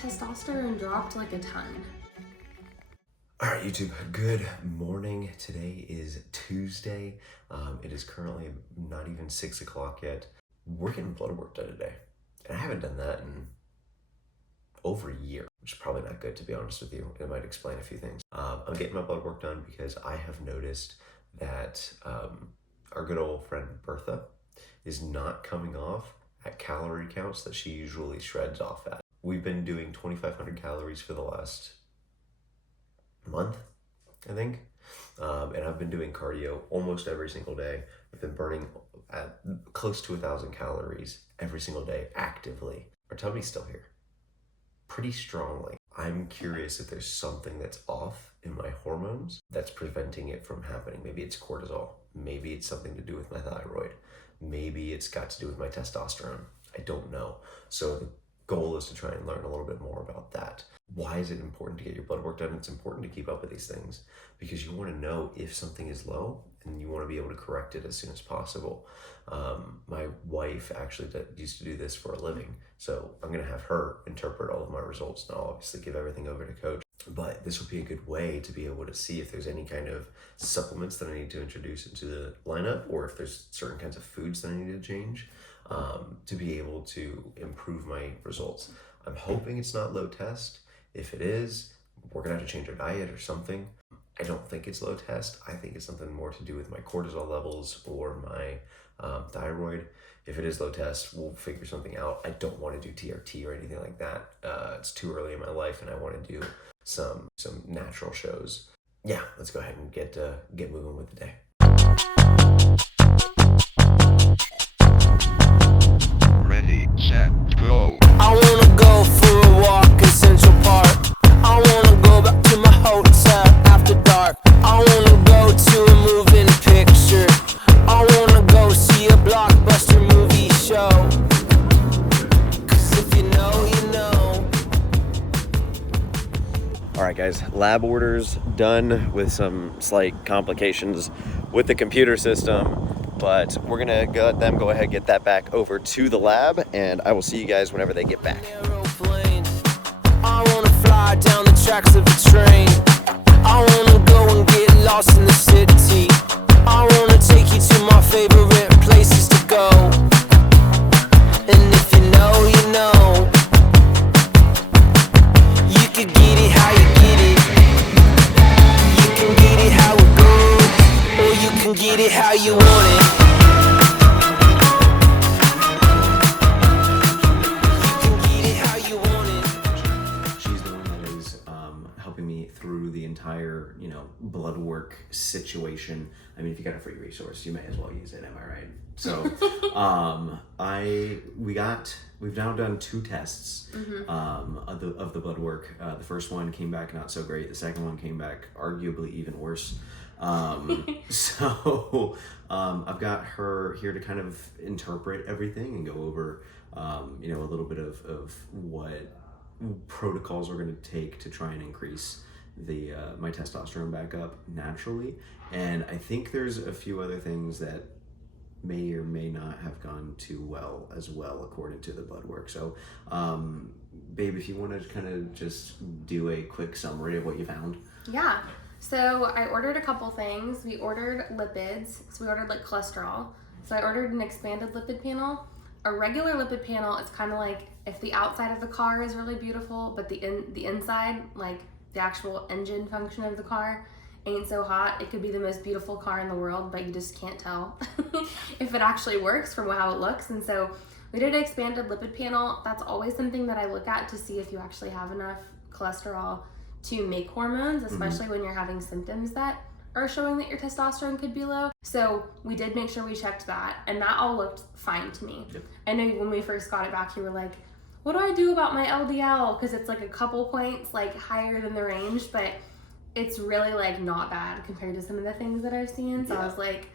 testosterone dropped like a ton. All right, YouTube, good morning. Today is Tuesday. It is currently not even 6 o'clock yet. We're getting blood work done today. And I haven't done that in over a year, which is probably not good, to be honest with you. It might explain a few things. I'm getting my blood work done because I have noticed that our good old friend Bertha is not coming off at calorie counts that she usually shreds off at. We've been doing 2,500 calories for the last month, I think. And I've been doing cardio almost every single day. I've been burning at close to 1,000 calories every single day actively. Our tummy's still here pretty strongly. I'm curious if there's something that's off in my hormones that's preventing it from happening. Maybe it's cortisol. Maybe it's something to do with my thyroid. Maybe it's got to do with my testosterone. I don't know. So the goal is to try and learn a little bit more about that. Why is it important to get your blood work done? It's important to keep up with these things because you want to know if something is low and you want to be able to correct it as soon as possible. My wife actually used to do this for a living, so I'm going to have her interpret all of my results, and I'll obviously give everything over to Coach. But this would be a good way to be able to see if there's any kind of supplements that I need to introduce into the lineup, or if there's certain kinds of foods that I need to change to be able to improve my results. I'm hoping it's not low test. If it is, we're gonna have to change our diet or something. I don't think it's low test. I think it's something more to do with my cortisol levels or my thyroid. If it is low test, we'll figure something out. I don't want to do TRT or anything like that. It's too early in my life, and I want to do some natural shows. Yeah, let's go ahead and get moving with the day. Ready, set, go. I wanna go for a walk in Central Park. I wanna go back to my hotel after dark. I wanna go to a moving picture. I wanna go see a blockbuster movie show. 'Cause if you know, you know. All right, guys, lab orders done with some slight complications with the computer system, but we're gonna let them go ahead and get that back over to the lab, and I will see you guys whenever they get back. Aeroplane. I wanna fly down the tracks of a train. I wanna go and get lost in the city. I wanna take you to my favorite places to go. And if you know, you know. You could get it how you get it. You can get it how it goes, or you can get it how you want it. She's the one that is helping me through the entire, blood work situation. I mean, if you got a free resource, you may as well use it. Am I right? So, we've now done 2 tests of the blood work. The first one came back not so great. The second one came back arguably even worse. So I've got her here to kind of interpret everything and go over, a little bit of what protocols we're going to take to try and increase my testosterone back up naturally. And I think there's a few other things that may or may not have gone too well as well, according to the blood work. So, babe, if you want to kind of just do a quick summary of what you found. Yeah. So I ordered a couple things. We ordered lipids. So we ordered like cholesterol. So I ordered an expanded lipid panel. A regular lipid panel is kind of like if the outside of the car is really beautiful, but the inside, like the actual engine function of the car, ain't so hot. It could be the most beautiful car in the world, but you just can't tell if it actually works from how it looks. And so we did an expanded lipid panel. That's always something that I look at to see if you actually have enough cholesterol to make hormones, especially when you're having symptoms that are showing that your testosterone could be low. So we did make sure we checked that, and that all looked fine to me. Yep. I know when we first got it back, you were like, what do I do about my LDL? Because it's like a couple points like higher than the range, but it's really like not bad compared to some of the things that I've seen. So I was like,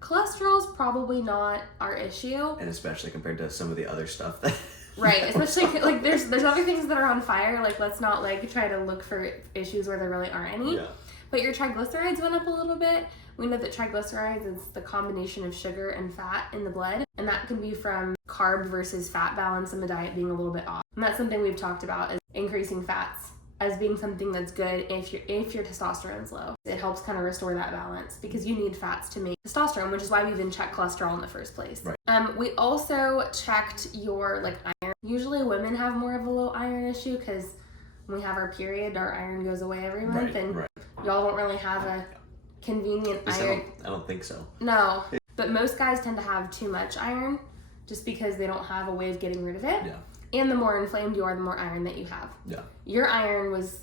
cholesterol's probably not our issue. And especially compared to some of the other stuff that right, especially like there's other things that are on fire. Like, let's not like try to look for issues where there really aren't any. Yeah. But your triglycerides went up a little bit. We know that triglycerides is the combination of sugar and fat in the blood, and that can be from carb versus fat balance in the diet being a little bit off. And that's something we've talked about, is increasing fats as being something that's good if your testosterone's low. It helps kind of restore that balance because you need fats to make testosterone, which is why we even check cholesterol in the first place. Right. We also checked your iron. Usually women have more of a low iron issue because when we have our period, our iron goes away every month, and y'all don't really have a convenient iron. I don't think so. No, but most guys tend to have too much iron just because they don't have a way of getting rid of it. Yeah. And the more inflamed you are, the more iron that you have. Yeah. Your iron was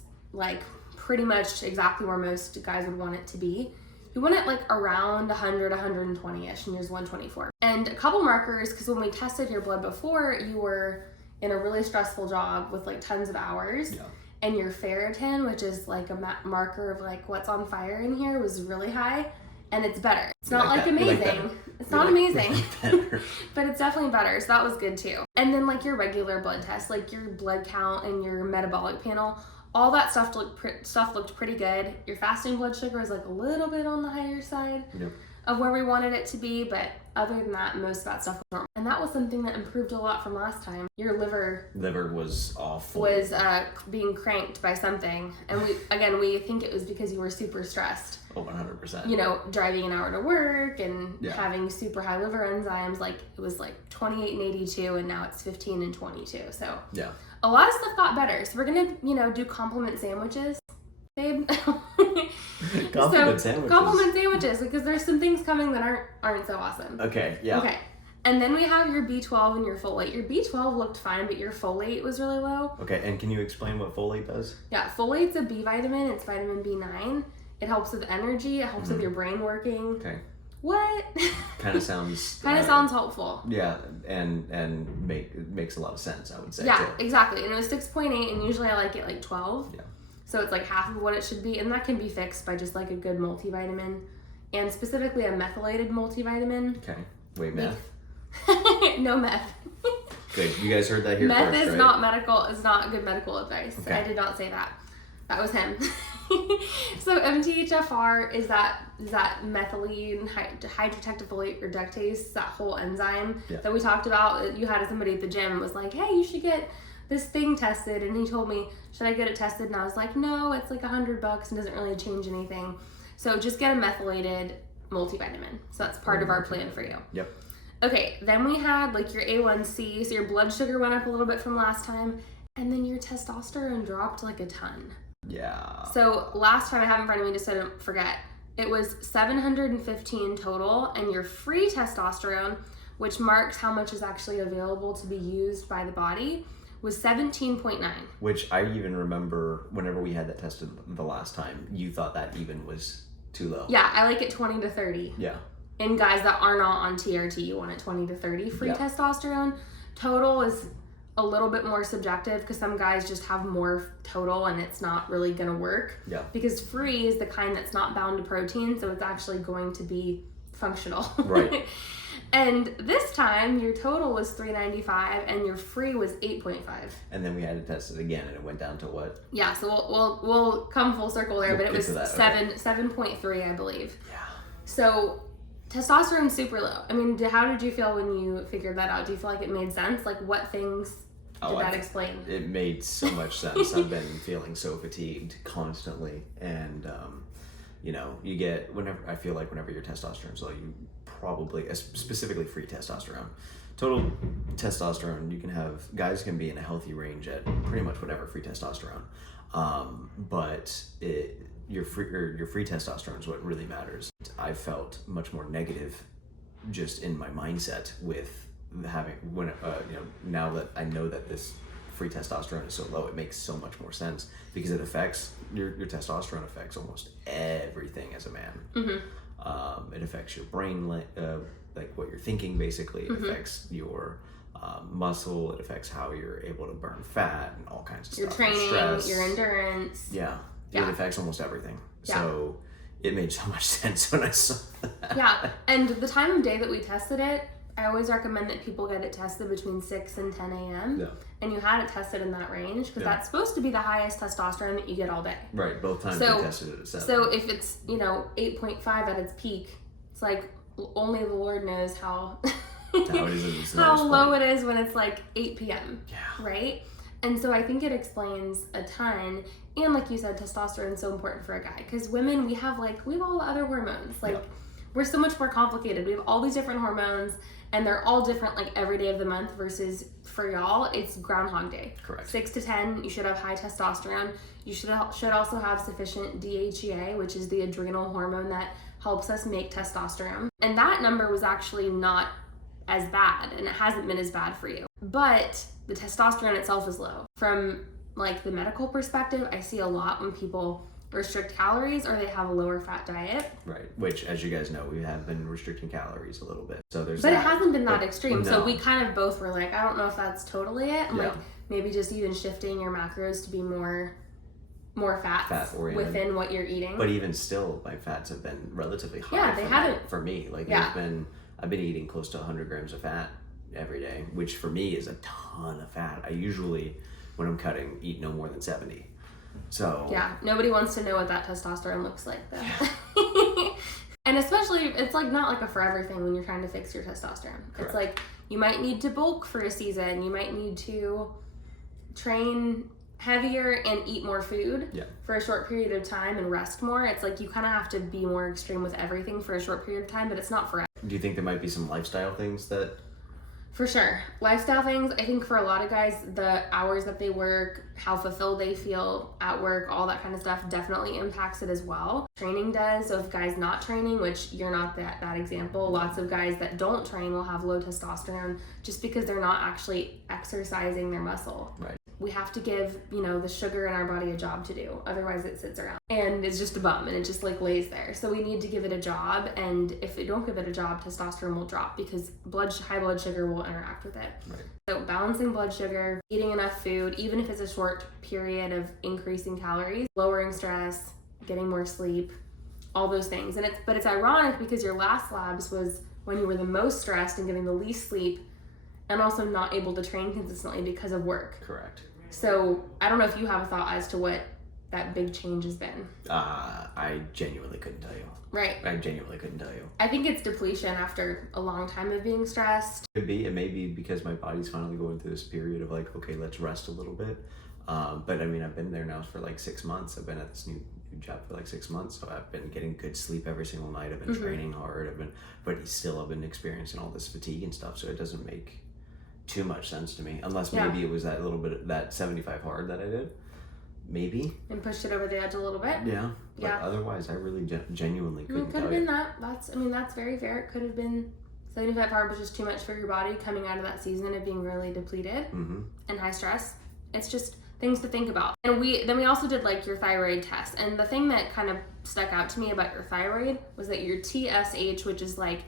pretty much exactly where most guys would want it to be. You want it around 100, 120-ish, and yours 124. And a couple markers, because when we tested your blood before, you were in a really stressful job with tons of hours. Yeah. And your ferritin, which is a marker of what's on fire in here, was really high. And it's better. It's not amazing. It's not amazing, but it's definitely better. So that was good too. And then your regular blood tests, your blood count and your metabolic panel, all that stuff looked pretty good. Your fasting blood sugar was a little bit on the higher side of where we wanted it to be, but other than that, most of that stuff was normal. And that was something that improved a lot from last time. Your liver was awful. Was being cranked by something, and we think it was because you were super stressed. Oh, 100%. Driving an hour to work and having super high liver enzymes. It was 28 and 82, and now it's 15 and 22. So a lot of stuff got better. So we're gonna do compliment sandwiches, babe. Compliment sandwiches, because there's some things coming that aren't so awesome. Okay. Yeah. Okay. And then we have your B12 and your folate. Your B12 looked fine, but your folate was really low. Okay, and can you explain what folate does? Yeah, folate's a B vitamin. It's vitamin B9. It helps with energy. It helps with your brain working. Okay. What? Kind of sounds... sounds helpful. Yeah, and makes a lot of sense, I would say. Yeah, too. exactly. And it was 6.8, and usually I like it 12. Yeah. So it's half of what it should be, and that can be fixed by just a good multivitamin, and specifically a methylated multivitamin. Okay. Wait, meth? No meth. Good. You guys heard that here meth first, is right? not medical. It's not good medical advice. Okay. I did not say that. That was him. So MTHFR is that methylene hydrotectafolate reductase, that whole enzyme that we talked about. You had somebody at the gym and was like, hey, you should get this thing tested, and he told me, should I get it tested? And I was like, no, it's $100 and doesn't really change anything. So just get a methylated multivitamin. So that's part of our plan for you. Yep. Okay, then we had your A1C, so your blood sugar went up a little bit from last time, and then your testosterone dropped a ton. Yeah. So last time, I have in front of me just so I don't forget, it was 715 total, and your free testosterone, which marks how much is actually available to be used by the body, was 17.9. Which I even remember whenever we had that tested the last time, you thought that even was too low. Yeah, I like it 20 to 30. Yeah. In guys that are not on TRT, you want it 20 to 30. Free testosterone total is a little bit more subjective because some guys just have more total and it's not really going to work. Yeah. Because free is the kind that's not bound to protein, so it's actually going to be functional. Right. And this time, your total was 395 and your free was 8.5. And then we had to test it again, and it went down to what? Yeah, so we'll come full circle there, but it was 7.3, I believe. Yeah. So testosterone's super low. I mean, how did you feel when you figured that out? Do you feel like it made sense? What things did that explain? It made so much sense. I've been feeling so fatigued constantly, and you get whenever your testosterone's low, you probably, specifically free testosterone, total testosterone, you can have, guys can be in a healthy range at pretty much whatever free testosterone, but your free testosterone is what really matters. I felt much more negative just in my mindset with having, now that I know that this free testosterone is so low, it makes so much more sense because it affects your testosterone affects almost everything as a man. Mm-hmm. It affects your brain, what you're thinking, basically. It affects your muscle. It affects how you're able to burn fat and all kinds of your stuff. Your training, stress. your endurance. Yeah. It affects almost everything. Yeah. So it made so much sense when I saw that. Yeah, and the time of day that we tested it, I always recommend that people get it tested between 6 and 10 a.m. Yeah. And you had it tested in that range because that's supposed to be the highest testosterone that you get all day. Right, both times we tested it at 7. So if it's, 8.5 at its peak, it's only the Lord knows how how it is how low it is when it's 8 p.m. Yeah. Right? And so I think it explains a ton. And like you said, testosterone is so important for a guy. Because women, we have all the other hormones. Like, we're so much more complicated. We have all these different hormones, and they're all different like every day of the month, versus for y'all, it's Groundhog Day. Correct. 6 to 10, you should have high testosterone. You should also have sufficient DHEA, which is the adrenal hormone that helps us make testosterone. And that number was actually not as bad, and it hasn't been as bad for you. But the testosterone itself is low. From like the medical perspective, I see a lot when people restrict calories or they have a lower fat diet. Right, which, as you guys know, we have been restricting calories a little bit. So there's But that. it hasn't been that extreme. No. So we kind of both were like, I don't know if that's totally it. Yeah. Like, maybe just even shifting your macros to be more fats Fat-oriented. within what you're eating. But even still, my fats have been relatively high. Yeah, they haven't. For me. Like, Yeah. I've been eating close to 100 grams of fat every day, which for me is a ton of fat. I usually, when I'm cutting, eat no more than 70. So yeah, nobody wants to know what that testosterone looks like, though. And especially, it's like not like a forever thing when you're trying to fix your testosterone. Correct. It's like you might need to bulk for a season. You might need to train heavier and eat more food for a short period of time and rest more. It's like you kind of have to be more extreme with everything for a short period of time, but it's not forever. Do you think there might be some lifestyle things that... For sure. Lifestyle things, I think for a lot of guys, the hours that they work, how fulfilled they feel at work, all that kind of stuff definitely impacts it as well. Training does. So if guys not training, which you're not that example, lots of guys that don't train will have low testosterone just because they're not actually exercising their muscle. Right. We have to give, the sugar in our body a job to do. Otherwise it sits around and it's just a bum and it just like lays there. So we need to give it a job, and if we don't give it a job, testosterone will drop because high blood sugar will interact with it. Right. So balancing blood sugar, eating enough food, even if it's a short period of increasing calories, lowering stress, getting more sleep, all those things. But it's ironic because your last labs was when you were the most stressed and getting the least sleep, and also not able to train consistently because of work. Correct. So I don't know if you have a thought as to what that big change has been. I genuinely couldn't tell you. Right. I genuinely couldn't tell you. I think it's depletion after a long time of being stressed. Could be. It may be because my body's finally going through this period of like, okay, let's rest a little bit. But I mean, I've been there now for like 6 months. I've been at this new job for like 6 months. So I've been getting good sleep every single night. I've been training hard. But still I've been experiencing all this fatigue and stuff. So it doesn't make too much sense to me, unless maybe it was that little bit, that 75 hard that I did, maybe, and pushed it over the edge a little bit. But otherwise I really genuinely couldn't It could tell have been you. that's very fair. It could have been 75 hard was just too much for your body coming out of that season of being really depleted and high stress. It's just things to think about. And we also did like your thyroid test, and the thing that kind of stuck out to me about your thyroid was that your TSH, which is like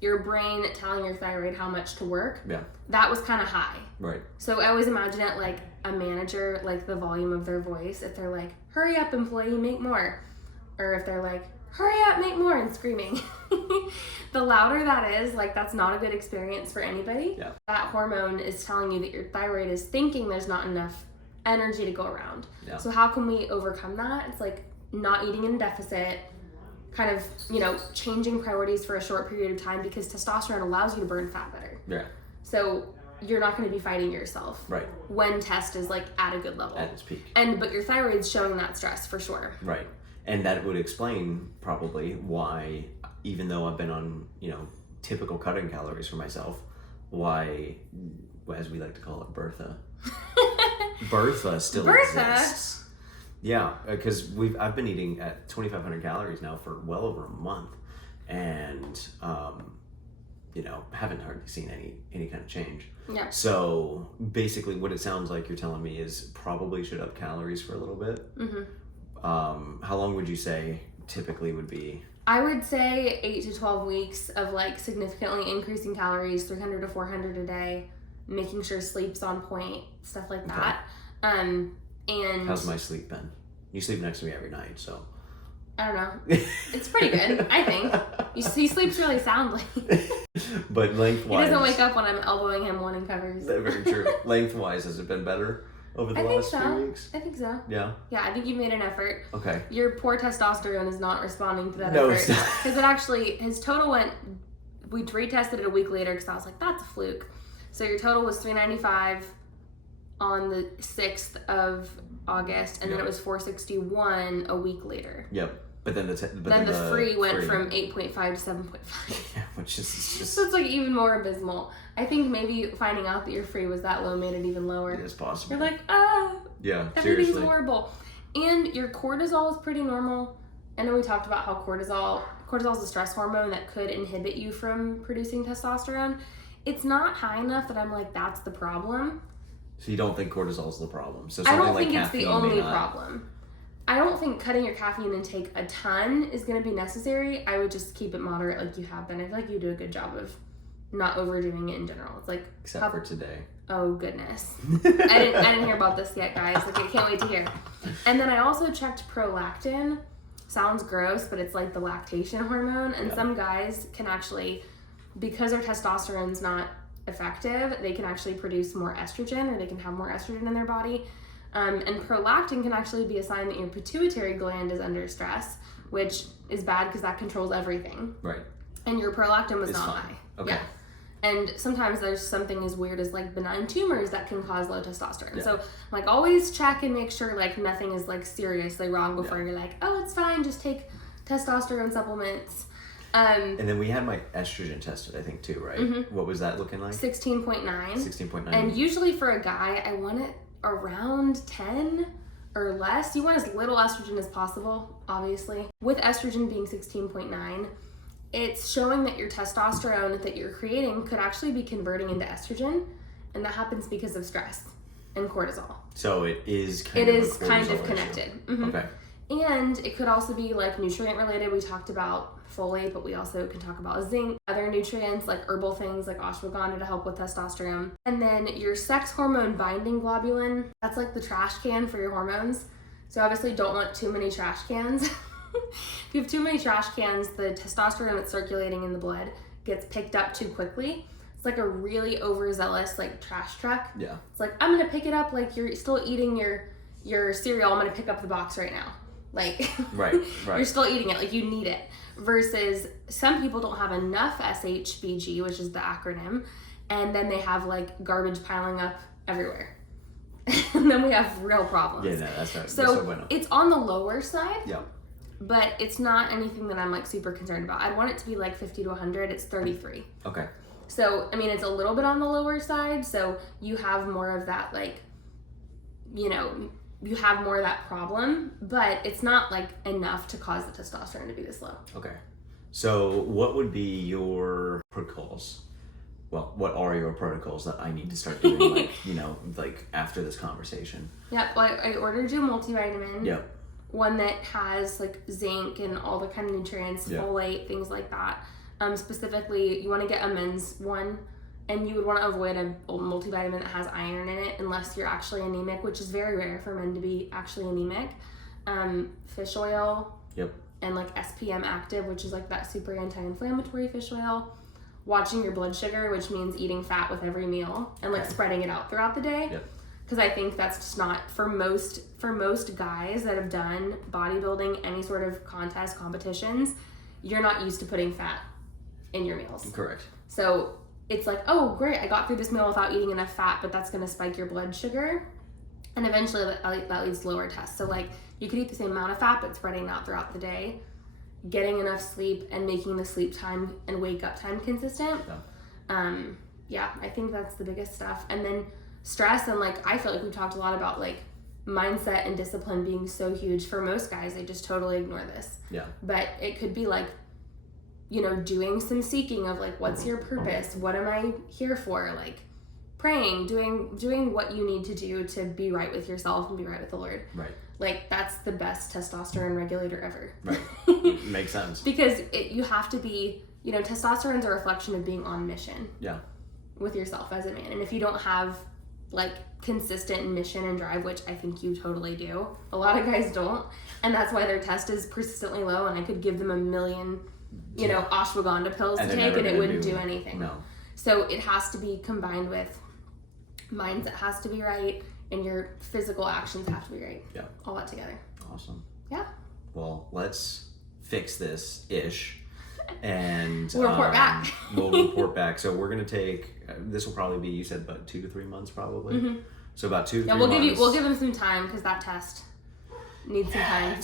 your brain telling your thyroid how much to work, that was kind of high. Right. So I always imagine it like a manager, like the volume of their voice. If they're like, hurry up employee, make more. Or if they're like, hurry up, make more, and screaming. The louder that is, like, that's not a good experience for anybody. Yeah. That hormone is telling you that your thyroid is thinking there's not enough energy to go around. Yeah. So how can we overcome that? It's like not eating in deficit, kind of, changing priorities for a short period of time, because testosterone allows you to burn fat better. Yeah. So you're not going to be fighting yourself. Right. When test is like at a good level. At its peak. But your thyroid's showing that stress for sure. Right. And that would explain probably why, even though I've been on, typical cutting calories for myself, why, as we like to call it, Bertha. Bertha still exists. Yeah, because I've been eating at 2,500 calories now for well over a month, and haven't hardly seen any kind of change. Yeah. So basically, what it sounds like you're telling me is probably should up calories for a little bit. How long would you say typically would be? I would say 8 to 12 weeks of like significantly increasing calories, 300 to 400 a day, making sure sleep's on point, stuff like that. And how's my sleep been? You sleep next to me every night, so I don't know. It's pretty good, I think. He sleeps really soundly. But lengthwise, he doesn't wake up when I'm elbowing him morning covers. That's very true. Lengthwise, has it been better over the last few weeks? I think so. Yeah. Yeah, I think you've made an effort. Okay. Your poor testosterone is not responding to that No, effort. it's not. Because it actually, his total went, we retested it a week later because I was like, that's a fluke. So your total was 395, on the 6th of August, and then it was 461 a week later. Yep. But then the free went from 8.5 to 7.5. Yeah, which is just... So it's like even more abysmal. I think maybe finding out that your free was that low made it even lower. It is possible. You're like, yeah, everything's seriously. horrible. And your cortisol is pretty normal. I know we talked about how cortisol is a stress hormone that could inhibit you from producing testosterone. It's not high enough that I'm like, that's the problem. So you don't think cortisol is the problem? So I don't like think it's the only not... problem. I don't think cutting your caffeine intake a ton is going to be necessary. I would just keep it moderate like you have been. I feel like you do a good job of not overdoing it in general. It's like... Except for today. Oh, goodness. I didn't hear about this yet, guys. Like, I can't wait to hear. And then I also checked prolactin. Sounds gross, but it's like the lactation hormone. And some guys can actually, because their testosterone's not effective, they can actually produce more estrogen, or they can have more estrogen in their body. And prolactin can actually be a sign that your pituitary gland is under stress, which is bad because that controls everything. Right. And your prolactin was It's not fine. high. Okay. Yeah. And sometimes there's something as weird as like benign tumors that can cause low testosterone. Yeah. So like always check and make sure like nothing is like seriously wrong before you're like, oh, it's fine, just take testosterone supplements. And then we had my estrogen tested, I think, too, right? Mm-hmm. What was that looking like? 16.9. 16.9. And usually for a guy, I want it around 10 or less. You want as little estrogen as possible, obviously. With estrogen being 16.9, it's showing that your testosterone that you're creating could actually be converting into estrogen, and that happens because of stress and cortisol. So it is kind It of is kind of connected. Mm-hmm. Okay. And it could also be like nutrient related. We talked about folate, but we also can talk about zinc, other nutrients like herbal things like ashwagandha to help with testosterone. And then your sex hormone binding globulin, that's like the trash can for your hormones. So obviously don't want too many trash cans. If you have too many trash cans, the testosterone that's circulating in the blood gets picked up too quickly. It's like a really overzealous like trash truck. Yeah. It's like, I'm gonna pick it up like you're still eating your cereal. I'm gonna pick up the box right now. Like, Right. you're still eating it, like you need it. Versus some people don't have enough SHBG, which is the acronym, and then they have like garbage piling up everywhere. And then we have real problems. Yeah, no, that's right. So bueno. it's on the lower side. Yeah. But it's not anything that I'm like super concerned about. I'd want it to be like 50 to 100. It's 33. Okay. So, I mean, it's a little bit on the lower side. So you have more of that, like, you know, you have more of that problem, but it's not like enough to cause the testosterone to be this low. Okay. So what would be your protocols? Well, what are your protocols that I need to start doing, like, you know, like after this conversation? Yep. Well, I ordered you a multivitamin. Yep. One that has like zinc and all the kind of nutrients, folate, things like that. Specifically, you want to get a men's one, and you would want to avoid a multivitamin that has iron in it unless you're actually anemic, which is very rare for men to be actually anemic. Fish oil. Yep. And like SPM active, which is like that super anti-inflammatory fish oil. Watching your blood sugar, which means eating fat with every meal and like spreading it out throughout the day. Yep. Because I think that's just not for most guys that have done bodybuilding, any sort of competitions, you're not used to putting fat in your meals. Correct. So it's like, oh great, I got through this meal without eating enough fat, but that's going to spike your blood sugar, and eventually that leads to lower tests. So like you could eat the same amount of fat but spreading it out throughout the day, getting enough sleep and making the sleep time and wake up time consistent. Yeah, I think that's the biggest stuff. And then stress, and like I feel like we talked a lot about like mindset and discipline being so huge. For most guys, they just totally ignore this. Yeah. But it could be like, you know, doing some seeking of like, what's your purpose? What am I here for? Like praying, doing what you need to do to be right with yourself and be right with the Lord. Right. Like that's the best testosterone regulator ever. Right. Makes sense. Because you have to be, you know, testosterone's a reflection of being on mission. Yeah. With yourself as a man. And if you don't have like consistent mission and drive, which I think you totally do, a lot of guys don't, and that's why their test is persistently low, and I could give them a million, you know, ashwagandha pills to take and it wouldn't do anything. No. So it has to be combined with mindset has to be right, and your physical actions have to be right. Yeah. All that together. Awesome. Yeah. Well, let's fix this ish. And we'll report back. We'll report back. So we're going to take, this will probably be, you said, about 2 to 3 months probably. So about 2 to 3 Yeah, months. we'll give him some time because that test needs some time.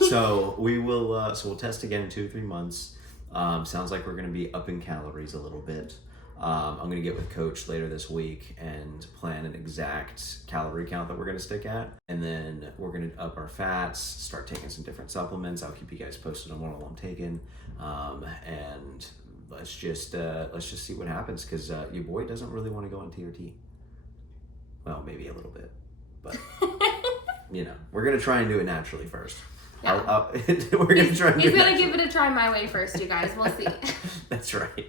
So we will. So we'll test again in 2 to 3 months. Sounds like we're going to be upping calories a little bit. I'm going to get with Coach later this week and plan an exact calorie count that we're going to stick at, and then we're going to up our fats, start taking some different supplements. I'll keep you guys posted on what all I'm taking, and let's just see what happens, because your boy doesn't really want to go on TRT. Well, maybe a little bit, but we're going to try and do it naturally first. Yeah. We're going to try and do it. He's going to give it a try my way first, you guys. We'll see. That's right.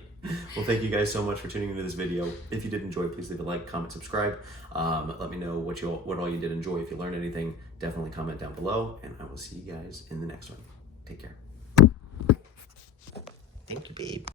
Well, thank you guys so much for tuning into this video. If you did enjoy, please leave a like, comment, subscribe. Let me know what all you did enjoy. If you learned anything, definitely comment down below, and I will see you guys in the next one. Take care. Thank you, babe.